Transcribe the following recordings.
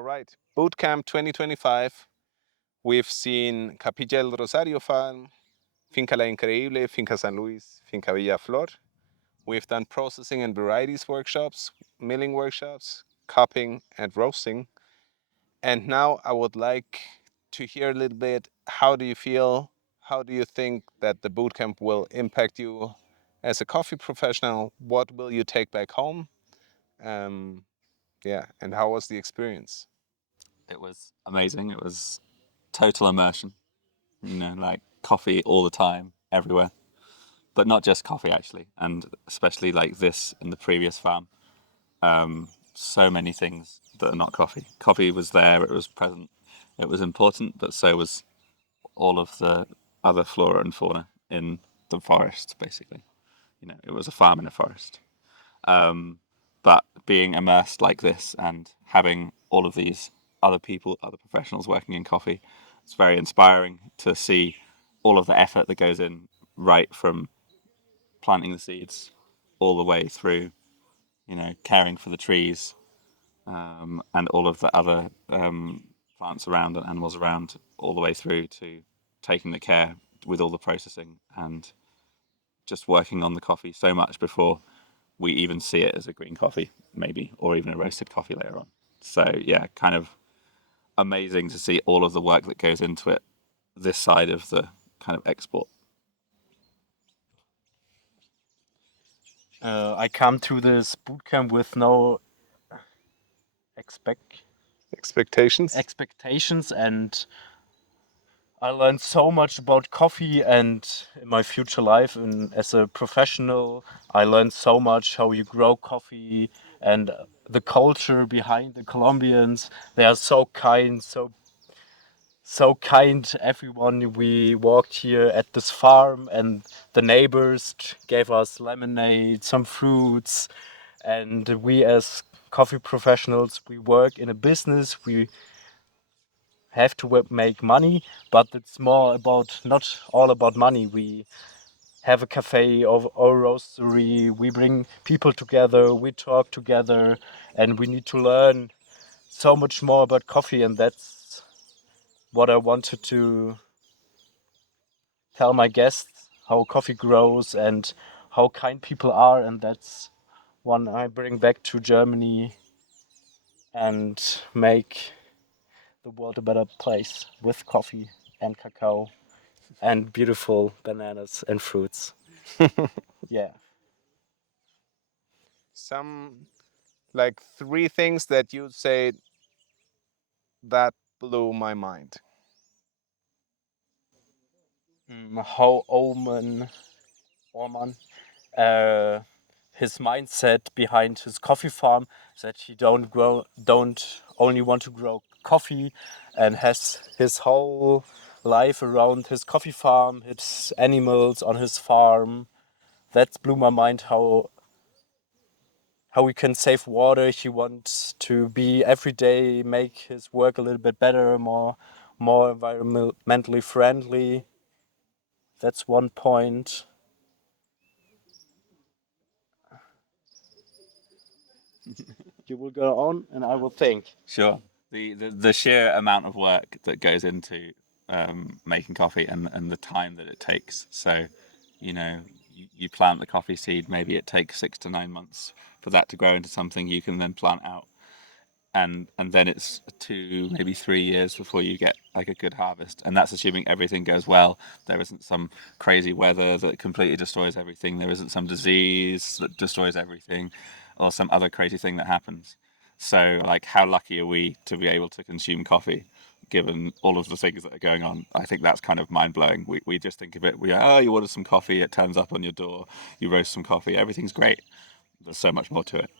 All right. Bootcamp 2025. We've seen Capilla del Rosario Farm, Finca La Increíble, Finca San Luis, Finca Villaflor. We've done processing and varieties workshops, milling workshops, cupping and roasting. And now I would like to hear a little bit, how do you feel? How do you think that the bootcamp will impact you as a coffee professional? What will you take back home? Um, yeah, and how was the experience? It was amazing. It was total immersion. Like coffee all the time, everywhere. But not just coffee, actually, and especially like this in the previous farm. So many things that are not coffee. Coffee was there, it was present, it was important, but so was all of the other flora and fauna in the forest, basically. It was a farm in a forest. But being immersed like this and having all of these other people, other professionals working in coffee, it's very inspiring to see all of the effort that goes in right from planting the seeds all the way through, caring for the trees, and all of the other plants around and animals around, all the way through to taking the care with all the processing and just working on the coffee so much before we even see it as a green coffee, maybe, or even a roasted coffee later on. So, yeah, kind of amazing to see all of the work that goes into it this side of the kind of export. I come to this bootcamp with no Expectations? expectations, and I learned so much about coffee. And in my future life, and as a professional, I learned so much how you grow coffee and the culture behind the Colombians. They are so kind, so kind. Everyone, we walked here at this farm, and the neighbors gave us lemonade, some fruits, and we as coffee professionals, we work in a business. We have to make money, but it's more about, not all about money. We have a cafe or roastery. We bring people together. We talk together, and we need to learn so much more about coffee. And that's what I wanted to tell my guests, how coffee grows and how kind people are. And that's one I bring back to Germany and make the world a better place with coffee and cacao and beautiful bananas and fruits. Yeah. Some like three things that you'd say that blew my mind. How Orman, uh, his mindset behind his coffee farm, that he don't only want to grow coffee, and has his whole life around his coffee farm, his animals on his farm. That blew my mind, how we can save water. He wants to be every day, make his work a little bit better, more environmentally friendly. That's one point. You will go on, and I will think. Sure. The sheer amount of work that goes into making coffee and the time that it takes. So, you plant the coffee seed, maybe it takes 6 to 9 months for that to grow into something you can then plant out. And then it's 2, maybe 3 years before you get like a good harvest. And that's assuming everything goes well. There isn't some crazy weather that completely destroys everything. There isn't some disease that destroys everything, or some other crazy thing that happens. So, like, how lucky are we to be able to consume coffee, given all of the things that are going on? I think that's kind of mind blowing. We just think of it. You order some coffee, it turns up on your door. You roast some coffee, everything's great. There's so much more to it.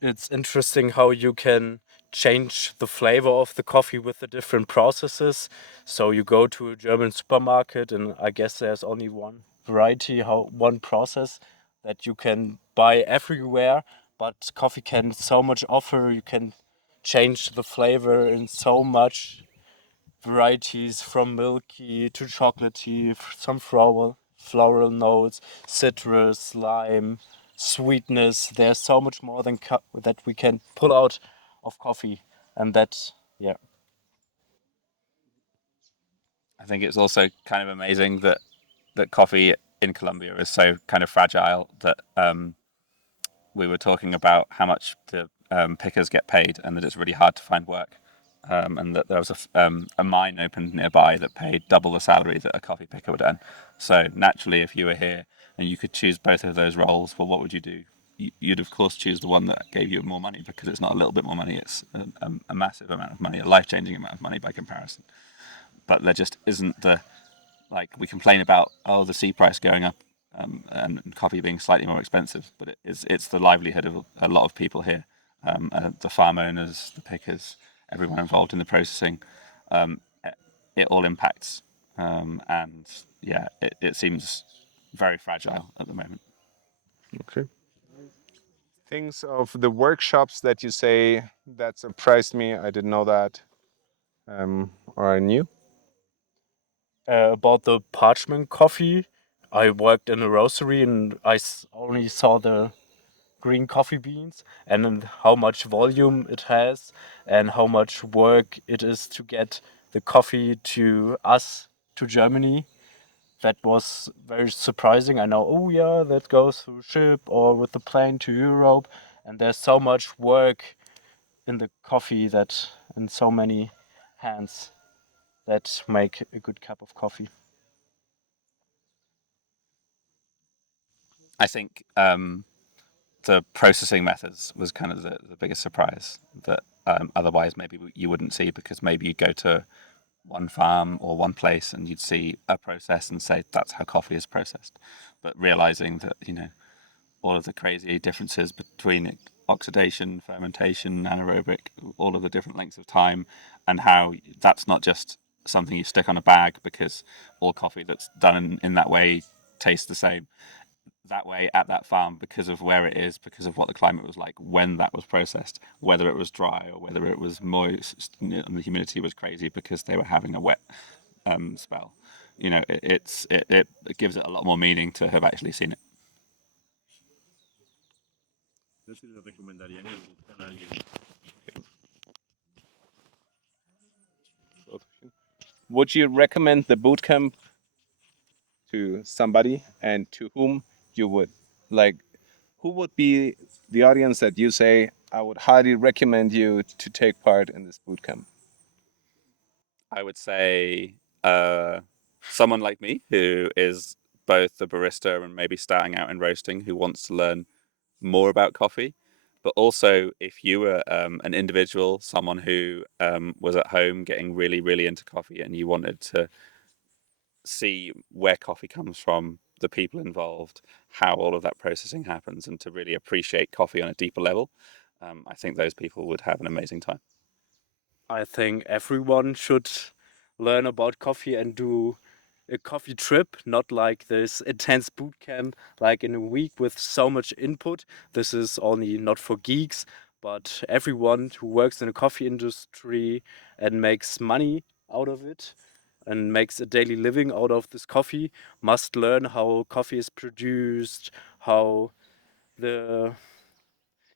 It's interesting how you can change the flavor of the coffee with the different processes. So you go to a German supermarket, and I guess there's only one variety, one process that you can buy everywhere. But coffee can so much offer. You can change the flavor in so much varieties, from milky to chocolatey, some floral notes, citrus, lime. sweetness. There's so much more than that we can pull out of coffee, and that, yeah. I think it's also kind of amazing that coffee in Colombia is so kind of fragile that we were talking about how much the pickers get paid and that it's really hard to find work. And that there was a mine opened nearby that paid double the salary that a coffee picker would earn. So naturally, if you were here and you could choose both of those roles, well, what would you do? You'd of course choose the one that gave you more money, because it's not a little bit more money; it's a massive amount of money, a life-changing amount of money by comparison. But there just isn't the, like, we complain about, oh, the C price going up, and coffee being slightly more expensive, but it's the livelihood of a lot of people here, the farm owners, the pickers, everyone involved in the processing. It all impacts, and yeah, it seems very fragile at the moment. Okay. Things of the workshops that you say that surprised me. I didn't know that, or I knew. About the parchment coffee, I worked in a roastery and only saw the green coffee beans and then how much volume it has and how much work it is to get the coffee to us, to Germany. That was very surprising. I know, oh yeah, that goes through ship or with the plane to Europe, and there's so much work in the coffee, that in so many hands, that make a good cup of coffee. I think the processing methods was kind of the biggest surprise that otherwise maybe you wouldn't see, because maybe you'd go to one farm or one place and you'd see a process and say that's how coffee is processed. But realizing that, all of the crazy differences between oxidation, fermentation, anaerobic, all of the different lengths of time, and how that's not just something you stick on a bag, because all coffee that's done in that way tastes the same that way at that farm, because of where it is, because of what the climate was like when that was processed, whether it was dry or whether it was moist, and the humidity was crazy because they were having a wet spell. It gives it a lot more meaning to have actually seen it. Would you recommend the bootcamp to somebody, and to whom you would like? Who would be the audience that you say I would highly recommend you to take part in this bootcamp? I would say someone like me, who is both a barista and maybe starting out in roasting, who wants to learn more about coffee. But also, if you were an individual, someone who was at home getting really, really into coffee, and you wanted to see where coffee comes from, the people involved, how all of that processing happens, and to really appreciate coffee on a deeper level, I think those people would have an amazing time. I think everyone should learn about coffee and do a coffee trip, not like this intense boot camp, like in a week with so much input. This is only not for geeks, but everyone who works in the coffee industry and makes money out of it and makes a daily living out of this coffee must learn how coffee is produced, how the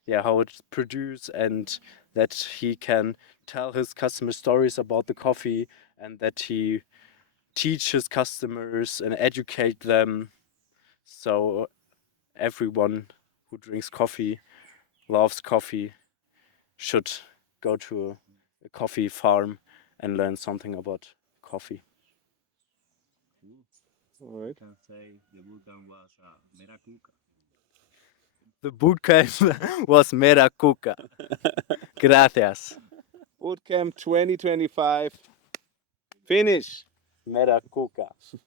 how it's produced, and that he can tell his customers stories about the coffee, and that he teach his customers and educate them. So everyone who drinks coffee, loves coffee, should go to a coffee farm and learn something about coffee. All right. The bootcamp was mera cuca. Gracias. Bootcamp 2025. Finish. Mera cuca.